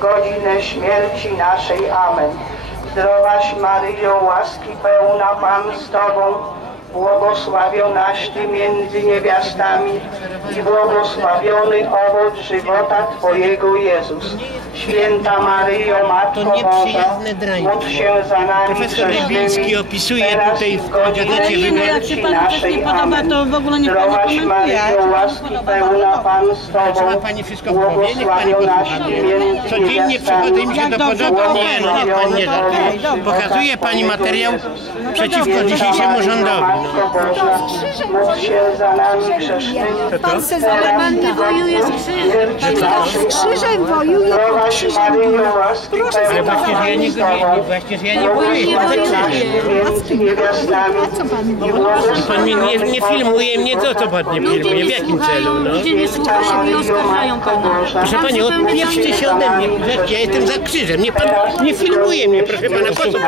godzinę śmierci naszej. Amen. Zdrowaś Maryjo, łaski pełna, Pan z Tobą, błogosławionaś Ty między niewiastami i błogosławiony owoc żywota Twojego, Jezus. Święta Maryjo, Matko Boża, módl się za nami grzesznymi, opisuje teraz tutaj i w w godzinie gazecie jak się panu coś naszej. nie podoba, Amen. to w ogóle niech pani Zdrowaś komentuje. Maryjo, łaski pełna, Pan z Tobą, Trzeba pani wszystko w głowie, niech pani błogosławionaś posłucha. Ty między Codziennie przychodzi mi się Jak to dobrze, podoba. to Nie, no okej. niech pani nie No to okej, żartuje. dobra. Pokazuje pani materiał przeciwko dzisiejszemu rządowi. Módl się za nami grzesznymi. Pan se zalemany wojuje z krzyżem. Z krzyżem wojuje. Zdrowaś Maryjo, łaski Ale pełna, właśnie, że ja nie, właśnie, że ja nie boję, pan za krzyżem. między niewiastami i Pan mnie nie filmuje, mnie to pan nie filmuje. W jakim celu, no? Ludzie nie słuchają i oskarżają pana. Proszę pani, odpieprzcie się ode mnie. Ja jestem za krzyżem. Nie, pan nie filmuje mnie, proszę pana. Po co?